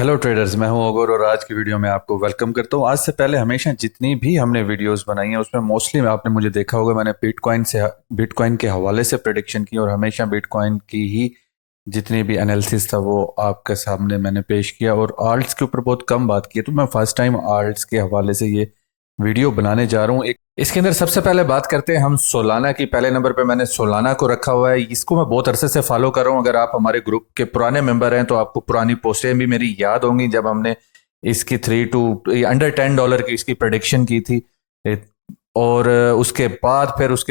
Hello traders, मैं हूं अगोर और आज की वीडियो में आपको वेलकम करता हूं। आज से पहले हमेशा जितनी भी हमने वीडियोस बनाई हैं उसमें मोस्टली आपने मुझे देखा होगा, मैंने बिटकॉइन के हवाले से प्रेडिक्शन की और हमेशा बिटकॉइन की ही जितनी भी एनालिसिस था वो आपके सामने मैंने पेश किया और आल्ट्स के ऊपर बहुत कम बात की है। तो मैं फर्स्ट टाइम आल्ट्स के हवाले से ये वीडियो बनाने जा रहा हूँ। एक इसके अंदर सबसे पहले बात करते हैं हम सोलाना की। पहले नंबर पे मैंने सोलाना को रखा हुआ है। इसको मैं बहुत अरसे से फॉलो कर रहा हूँ। अगर आप हमारे ग्रुप के पुराने मेंबर हैं तो आपको पुरानी पोस्टें भी मेरी याद होंगी जब हमने इसकी अंडर $10 की इसकी प्रेडिक्शन की थी। और उसके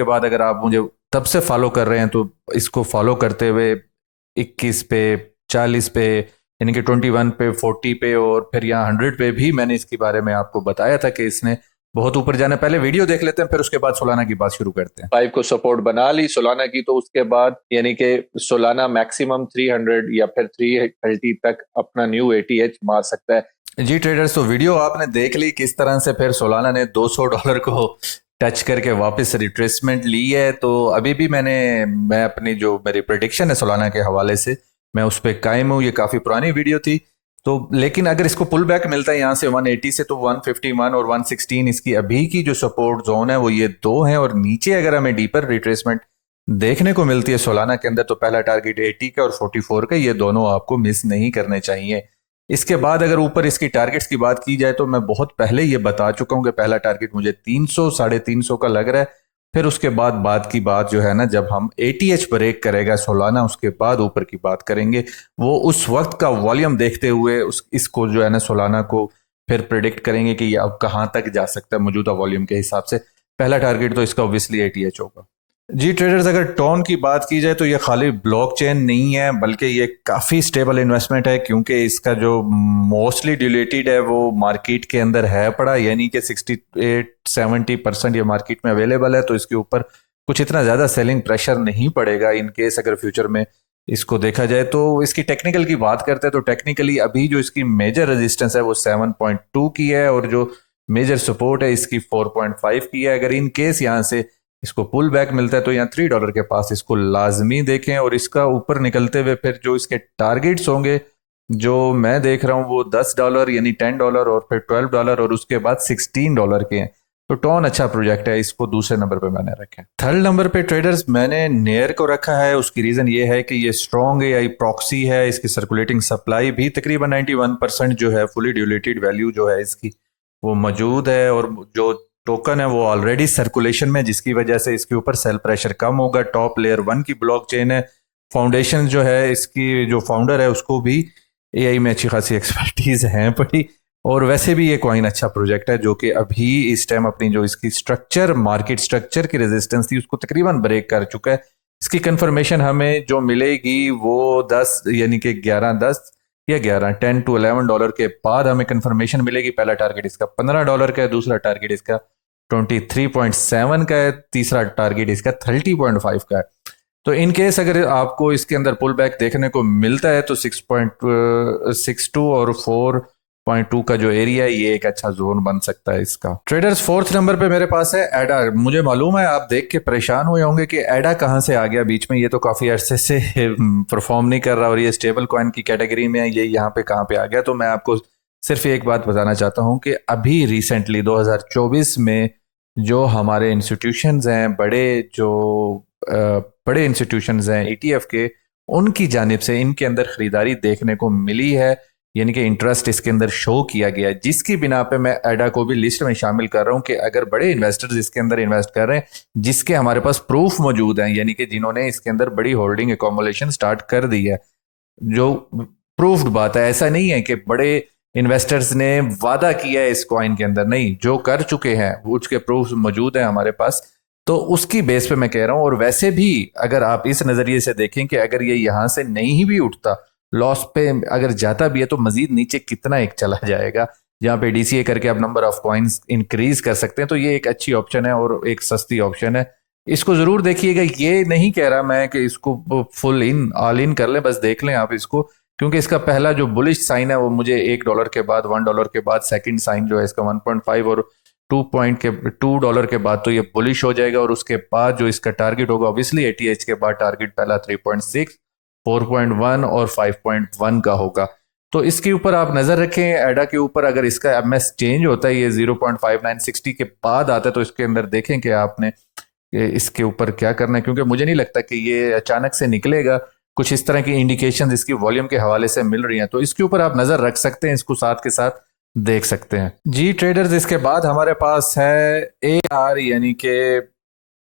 बाद अगर आप मुझे तब से फॉलो कर रहे हैं तो इसको फॉलो करते हुए 21 पे, 40 पे, यानी कि 21 पे, 40 पे और फिर यहाँ 100 पे भी मैंने इसके बारे में आपको बताया था कि इसने बहुत ऊपर जाना। पहले वीडियो देख लेते हैं फिर उसके बाद सोलाना की बात शुरू करते हैं। 5 को सपोर्ट बना ली सोलाना की, तो उसके बाद यानी कि सोलाना मैक्सिमम 300 या फिर 330 तक अपना न्यू एटीएच मार सकता है। जी ट्रेडर्स, तो वीडियो आपने देख ली किस तरह से फिर सोलाना ने $200 को टच करके वापस रिट्रेसमेंट ली है। तो अभी भी मैं अपनी जो मेरी प्रेडिक्शन है सोलाना के हवाले से मैं उस पर कायम हूँ। ये काफ़ी पुरानी वीडियो थी तो, लेकिन अगर इसको पुल बैक मिलता है यहाँ से 180 से तो 151 और 116 इसकी अभी की जो सपोर्ट जोन है वो ये दो हैं। और नीचे अगर हमें डीपर रिट्रेसमेंट देखने को मिलती है सोलाना के अंदर तो पहला टारगेट 80 का और 44 का, ये दोनों आपको मिस नहीं करने चाहिए। इसके बाद अगर ऊपर इसकी टारगेट्स की बात की जाए तो मैं बहुत पहले ये बता चुका हूं कि पहला टारगेट मुझे 300 350 का लग रहा है। फिर उसके बाद की बात जो है ना, जब हम एटीएच ब्रेक करेगा सोलाना उसके बाद ऊपर की बात करेंगे। वो उस वक्त का वॉल्यूम देखते हुए इसको जो है ना सोलाना को फिर प्रिडिक्ट करेंगे कि ये अब कहाँ तक जा सकता है मौजूदा वॉल्यूम के हिसाब से। पहला टारगेट तो इसका ऑब्वियसली एटीएच होगा। जी ट्रेडर्स, अगर टोन की बात की जाए तो ये खाली ब्लॉकचेन नहीं है बल्कि ये काफ़ी स्टेबल इन्वेस्टमेंट है, क्योंकि इसका जो मोस्टली डिलेटेड है वो मार्केट के अंदर है पड़ा, यानी कि 68-70% ये मार्केट में अवेलेबल है। तो इसके ऊपर कुछ इतना ज़्यादा सेलिंग प्रेशर नहीं पड़ेगा इन केस अगर फ्यूचर में इसको देखा जाए। तो इसकी टेक्निकल की बात करते हैं तो टेक्निकली अभी जो इसकी मेजर रेजिस्टेंस है वो 7.2 की है और जो मेजर सपोर्ट है इसकी 4.5 की है। अगर इन केस यहाँ से इसको पुल बैक मिलता है तो यहाँ $3 के पास इसको लाजमी देखें और इसका ऊपर निकलते हुए फिर जो इसके टारगेट्स होंगे जो मैं देख रहा हूँ वो $10 यानी $10 और फिर $12 और उसके बाद $16 के हैं। तो टॉन अच्छा प्रोजेक्ट है, इसको दूसरे नंबर पे मैंने रखा है। थर्ड नंबर पे ट्रेडर्स मैंने नेयर को रखा है। उसकी रीजन ये है कि ये स्ट्रॉन्ग एआई प्रॉक्सी है, इसकी सर्कुलेटिंग सप्लाई भी तकरीबन 91% जो है फुली ड्यूलेटेड वैल्यू जो है इसकी वो मौजूद है और जो टोकन है वो ऑलरेडी सर्कुलेशन में, जिसकी वजह से इसके ऊपर सेल प्रेशर कम होगा। टॉप लेयर 1 की ब्लॉकचेन है। फाउंडेशन जो है इसकी जो फाउंडर है उसको भी एआई में अच्छी खासी एक्सपर्टीज है पड़ी। और वैसे भी ये कॉइन अच्छा प्रोजेक्ट है जो कि अभी इस टाइम अपनी जो इसकी मार्केट स्ट्रक्चर की रेजिस्टेंस थी उसको तकरीबन ब्रेक कर चुका है। इसकी कंफर्मेशन हमें जो मिलेगी वो 10 यानी कि 11-10 या 10 to $11 के बाद हमें कंफर्मेशन मिलेगी। पहला टारगेट इसका $15 का है, दूसरा टारगेट इसका 23.7 का है, तीसरा टारगेट इसका 30.5 का है। तो इन केस अगर आपको इसके अंदर पुल बैक देखने को मिलता है तो 6.62 और 4.2 का जो एरिया है ये एक अच्छा जोन बन सकता है इसका। ट्रेडर्स, फोर्थ नंबर पे मेरे पास है एडा। मुझे मालूम है आप देख के परेशान हुए होंगे कि एडा कहाँ से आ गया बीच में, ये तो काफी अरसे से परफॉर्म नहीं कर रहा और ये स्टेबल कॉइन की कैटेगरी में है, ये यहाँ पे कहाँ पे आ गया। तो मैं आपको सिर्फ एक बात बताना चाहता हूँ कि अभी रिसेंटली 2024 में जो हमारे इंस्टीट्यूशंस हैं, बड़े इंस्टीट्यूशंस हैं ईटीएफ के, उनकी जानिब से इनके अंदर खरीदारी देखने को मिली है, यानी कि इंटरेस्ट इसके अंदर शो किया गया है, जिसकी बिना पे मैं एडा को भी लिस्ट में शामिल कर रहा हूं कि अगर बड़े इन्वेस्टर्स इसके अंदर इन्वेस्ट कर रहे हैं जिसके हमारे पास प्रूफ मौजूद हैं, यानी कि जिन्होंने इसके अंदर बड़ी होल्डिंग एकोमोलेशन स्टार्ट कर दी है, जो प्रूफ्ड बात है। ऐसा नहीं है कि बड़े इन्वेस्टर्स ने वादा किया है इस कॉइन के अंदर, नहीं, जो कर चुके हैं उसके प्रूफ मौजूद हैं हमारे पास। तो उसकी बेस पे मैं कह रहा हूं। और वैसे भी अगर आप इस नजरिए से देखें कि अगर ये यहां से नहीं भी उठता, लॉस पे अगर जाता भी है तो मजीद नीचे कितना एक चला जाएगा, जहां पे डीसीए करके आप नंबर ऑफ कॉइन्स इंक्रीज कर सकते हैं। तो ये एक अच्छी ऑप्शन है और एक सस्ती ऑप्शन है, इसको जरूर देखिएगा। ये नहीं कह रहा मैं कि इसको फुल इन ऑल इन कर लें, बस देख लें आप इसको, क्योंकि इसका पहला जो बुलिश साइन है वो मुझे $1 के बाद, $1 के बाद सेकंड साइन जो है इसका 1.5 और 2 डॉलर के बाद तो ये बुलिश हो जाएगा। और उसके बाद जो इसका टारगेट होगा ऑब्वियसली एटीएच के बाद टारगेट पहला 3.6, 4.1 और 5.1 का होगा। तो इसके ऊपर आप नज़र रखें, एडा के ऊपर अगर इसका एमएस चेंज होता है, ये 0.5960 के बाद आता है, तो इसके अंदर देखें कि आपने कि इसके ऊपर क्या करना है, क्योंकि मुझे नहीं लगता कि ये अचानक से निकलेगा। कुछ इस तरह की इंडिकेशन इसकी वॉल्यूम के हवाले से मिल रही हैं, तो इसके ऊपर आप नज़र रख सकते हैं, इसको साथ के साथ देख सकते हैं जी ट्रेडर्स। इसके बाद हमारे पास है AR यानी कि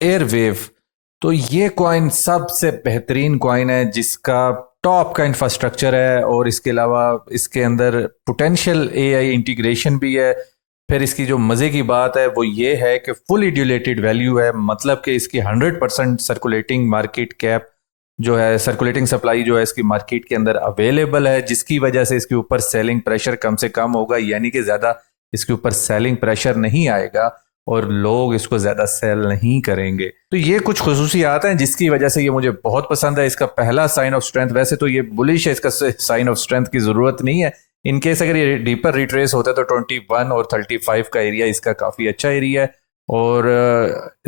एयरवेव। तो ये कॉइन सबसे बेहतरीन कॉइन है जिसका टॉप का इंफ्रास्ट्रक्चर है, और इसके अलावा इसके अंदर पोटेंशियल AI इंटीग्रेशन भी है। फिर इसकी जो मज़े की बात है वो ये है कि फुल ड्यूलेटेड वैल्यू है, मतलब कि इसकी 100% सर्कुलेटिंग मार्केट कैप जो है, सर्कुलेटिंग सप्लाई जो है इसकी मार्केट के अंदर अवेलेबल है, जिसकी वजह से इसके ऊपर सेलिंग प्रेशर कम से कम होगा, यानी कि ज़्यादा इसके ऊपर सेलिंग प्रेशर नहीं आएगा और लोग इसको ज़्यादा सेल नहीं करेंगे। तो ये कुछ खसूसियात हैं जिसकी वजह से ये मुझे बहुत पसंद है। इसका पहला साइन ऑफ स्ट्रेंथ, वैसे तो ये बुलिश है, इसका साइन ऑफ स्ट्रेंथ की ज़रूरत नहीं है। इन केस अगर ये डीपर रिट्रेस होता है तो 21 और 35 का एरिया इसका काफ़ी अच्छा एरिया है, और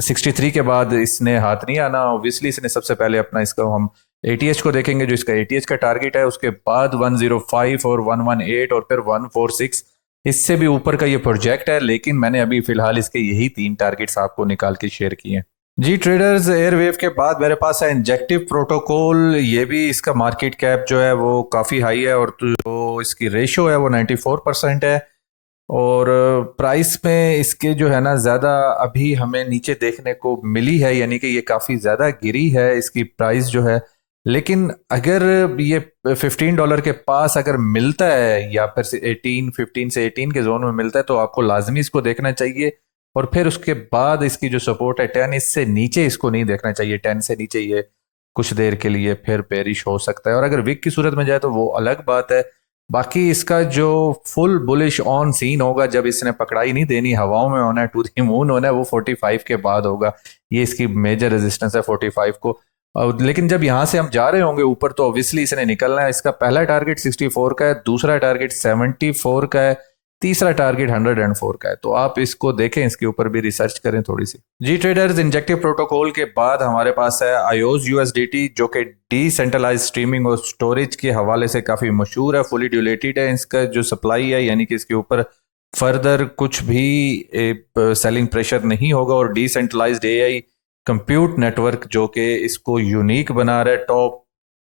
63 के बाद इसने हाथ नहीं आना। ऑब्वियसली इसने सबसे पहले अपना इसका हम ATH को देखेंगे, जो इसका ATH का टारगेट है, उसके बाद 105 और 118 और फिर 146, इससे भी ऊपर का ये प्रोजेक्ट है, लेकिन मैंने अभी फिलहाल इसके यही 3 टारगेट्स आपको निकाल के शेयर किए हैं जी ट्रेडर्स। एयरवेव के बाद मेरे पास है इंजेक्टिव प्रोटोकॉल। ये भी इसका मार्केट कैप जो है वो काफ़ी हाई है, और जो इसकी रेशो है वो 94% है, और प्राइस में इसके जो है ना ज़्यादा अभी हमें नीचे देखने को मिली है, यानी कि ये काफ़ी ज़्यादा गिरी है इसकी प्राइस जो है। लेकिन अगर ये $15 के पास अगर मिलता है, या फिर से 15 से 18 के जोन में मिलता है, तो आपको लाजमी इसको देखना चाहिए। और फिर उसके बाद इसकी जो सपोर्ट है 10, इससे नीचे इसको नहीं देखना चाहिए। 10 से नीचे ये कुछ देर के लिए फिर पेरिश हो सकता है, और अगर विक की सूरत में जाए तो वो अलग बात है। बाकी इसका जो फुल बुलिश ऑन सीन होगा, जब इसने पकड़ाई नहीं देनी, हवाओं में होना है, टू द मून होना है, वो 45 के बाद होगा। ये इसकी मेजर रेजिस्टेंस है 45 को। लेकिन जब यहाँ से हम जा रहे होंगे ऊपर, तो ऑब्वियसली इसने निकलना है। इसका पहला टारगेट 64 का है, दूसरा टारगेट 74 का है, तीसरा टारगेट 104 का है। तो आप इसको देखें, इसके ऊपर भी रिसर्च करें थोड़ी सी जी ट्रेडर्स। इंजेक्टिव प्रोटोकॉल के बाद हमारे पास है आयोज USDT, जो कि डिसेंट्रलाइज स्ट्रीमिंग और स्टोरेज के हवाले से काफ़ी मशहूर है, फुली ड्यूलेटेड है। इसका जो सप्लाई है, यानी कि इसके ऊपर फर्दर कुछ भी सेलिंग प्रेशर नहीं होगा, और डिसेंट्रलाइज्ड AI कंप्यूट नेटवर्क जो कि इसको यूनिक बना रहा है, टॉप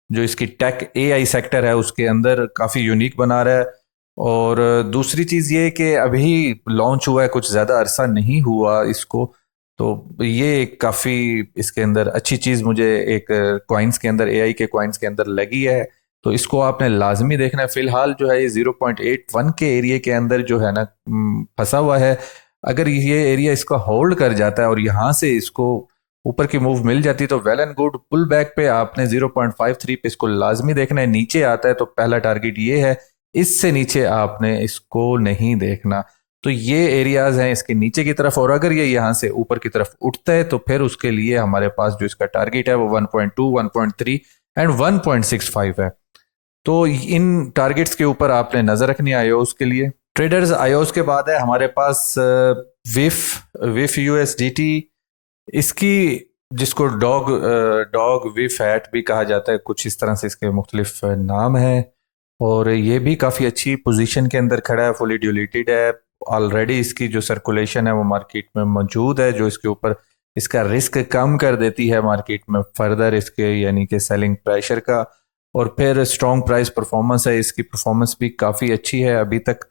जो इसकी टेक AI सेक्टर है उसके अंदर काफ़ी यूनिक बना रहा है। और दूसरी चीज़ ये कि अभी लॉन्च हुआ है, कुछ ज़्यादा अरसा नहीं हुआ इसको, तो ये एक काफ़ी इसके अंदर अच्छी चीज़ मुझे एक कॉइन्स के अंदर, AI के कॉइन्स के अंदर लगी है। तो इसको आपने लाजमी देखना है। फिलहाल जो है ये 0.81 के एरिया के अंदर जो है ना फंसा हुआ है। अगर ये एरिया इसका होल्ड कर जाता है और यहाँ से इसको ऊपर की मूव मिल जाती है, तो well and good. Pull back पे आपने 0.53 पे इसको लाजमी देखना है। नीचे आता है तो पहला टारगेट ये है, इससे नीचे आपने इसको नहीं देखना। तो ये एरियाज हैं इसके नीचे की तरफ, और अगर ये यहाँ से ऊपर की तरफ उठता है तो फिर उसके लिए हमारे पास जो इसका टारगेट है वो 1.2, 1.3 एंड 1.65 है। तो इन टारगेट्स के ऊपर आपने नजर रखनी है आयोस के लिए ट्रेडर्स। आयोस के बाद है हमारे पास विफ USDT। इसकी जिसको डॉग विफ हैट भी कहा जाता है, कुछ इस तरह से इसके मुख्तलिफ नाम है, और ये भी काफ़ी अच्छी पोजीशन के अंदर खड़ा है, फुली ड्यूलेटेड है। ऑलरेडी इसकी जो सर्कुलेशन है वो मार्केट में मौजूद है, जो इसके ऊपर इसका रिस्क कम कर देती है मार्केट में फर्दर इसके, यानी कि सेलिंग प्रेशर का। और फिर स्ट्रॉन्ग प्राइस परफॉर्मेंस है, इसकी परफॉर्मेंस भी काफ़ी अच्छी है अभी तक।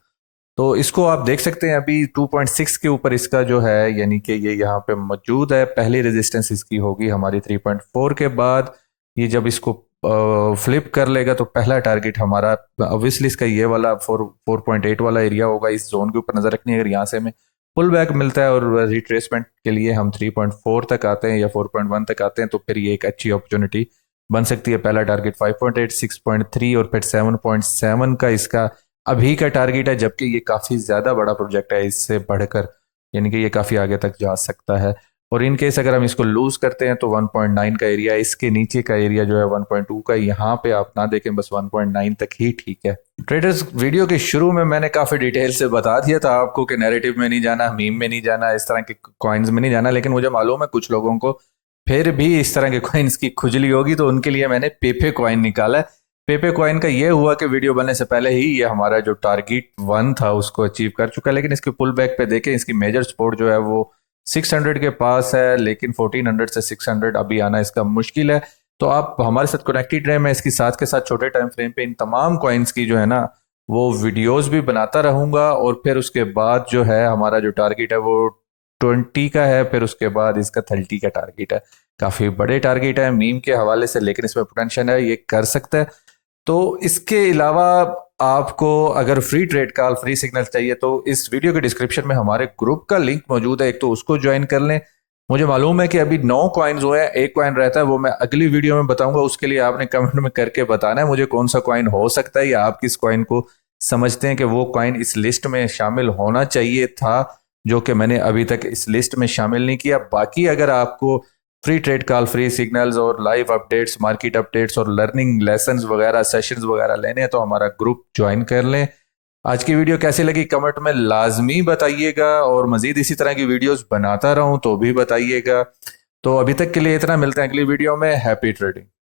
तो इसको आप देख सकते हैं अभी 2.6 के ऊपर इसका जो है, यानी कि ये यहाँ पे मौजूद है। पहली रेजिस्टेंस इसकी होगी हमारी 3.4 के बाद। ये जब इसको फ्लिप कर लेगा तो पहला टारगेट हमारा ऑब्वियसली इसका ये वाला 4.8 वाला एरिया होगा। इस जोन के ऊपर नजर रखनी है। अगर यहाँ से हमें पुल बैक मिलता है और रिट्रेसमेंट के लिए हम 3.4 तक आते हैं या 4.1 तक आते हैं, तो फिर ये एक अच्छी अपॉर्चुनिटी बन सकती है। पहला टारगेट 5.8, 6.3 और फिर 7.7 का इसका अभी का टारगेट है, जबकि ये काफ़ी ज़्यादा बड़ा प्रोजेक्ट है इससे बढ़कर, यानी कि ये काफ़ी आगे तक जा सकता है। और इन केस अगर हम इसको लूज करते हैं तो 1.9 का एरिया, इसके नीचे का एरिया जो है 1.2 का, यहाँ पे आप ना देखें, बस 1.9 तक ही ठीक है ट्रेडर्स। वीडियो के शुरू में मैंने काफ़ी डिटेल से बता दिया था आपको कि नैरेटिव में नहीं जाना, मीम में नहीं जाना, इस तरह के कॉइन्स में नहीं जाना, लेकिन मुझे मालूम है कुछ लोगों को फिर भी इस तरह के कॉइन्स की खुजली होगी, तो उनके लिए मैंने पेपे कॉइन निकाला है। पेपे कॉइन का ये हुआ कि वीडियो बनने से पहले ही ये हमारा जो टारगेट 1 था उसको अचीव कर चुका है, लेकिन इसके पुल बैक पे देखें इसकी मेजर सपोर्ट जो है वो 600 के पास है, लेकिन 1400 से 600 अभी आना इसका मुश्किल है। तो आप हमारे साथ कनेक्टेड रहे, मैं इसकी साथ के साथ छोटे टाइम फ्रेम पे इन तमाम कॉइन्स की जो है ना वो वीडियोस भी बनाता रहूंगा, और फिर उसके बाद जो है हमारा जो टारगेट है वो 20 का है, फिर उसके बाद इसका 30 का टारगेट है। काफी बड़े टारगेट है मीम के हवाले से, लेकिन इसमें पोटेंशियल है, ये कर सकता है। तो इसके अलावा आपको अगर free trade call free signal चाहिए तो इस वीडियो के डिस्क्रिप्शन में हमारे ग्रुप का लिंक मौजूद है, एक तो उसको ज्वाइन कर लें। मुझे मालूम है कि अभी 9 कॉइन्स हुए हैं, एक कॉइन रहता है, वो मैं अगली वीडियो में बताऊंगा। उसके लिए आपने कमेंट में करके बताना है मुझे कौन सा कॉइन हो सकता है, या आप किस कॉइन को समझते हैं कि वो कॉइन इस लिस्ट में शामिल होना चाहिए था, जो कि मैंने अभी तक इस लिस्ट में शामिल नहीं किया। बाकी अगर आपको free trade call free signals और लाइव अपडेट्स, मार्केट अपडेट्स और लर्निंग लेसन्स वगैरह, सेशंस वगैरह लेने हैं तो हमारा ग्रुप ज्वाइन कर लें। आज की वीडियो कैसी लगी कमेंट में लाजमी बताइएगा, और मजीद इसी तरह की वीडियोस बनाता रहूं तो भी बताइएगा। तो अभी तक के लिए इतना, मिलते हैं अगली वीडियो में। Happy trading.